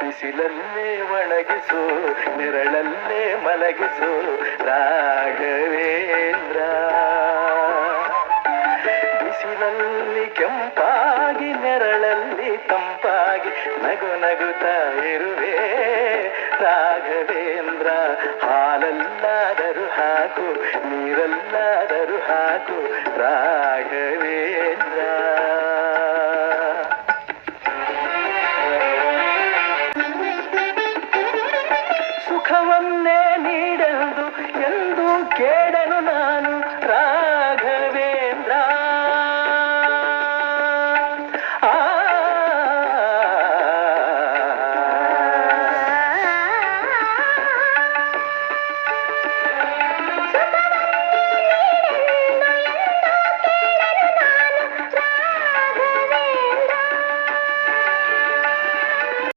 ಬಿಸಿಲಲ್ಲೇ ಒಣಗಿಸು ನೆರಳಲ್ಲೇ ಮಲಗಿಸು ರಾಘವೇಂದ್ರ. ಬಿಸಿಲಲ್ಲಿ ಕೆಂಪಾಗಿ ನೆರಳಲ್ಲಿ ತಂಪಾಗಿ ನಗು ನಗುತ್ತಾ ಇರುವೆ ರಾಘವೇಂದ್ರ ಮುಖವನ್ನೇ ನೀ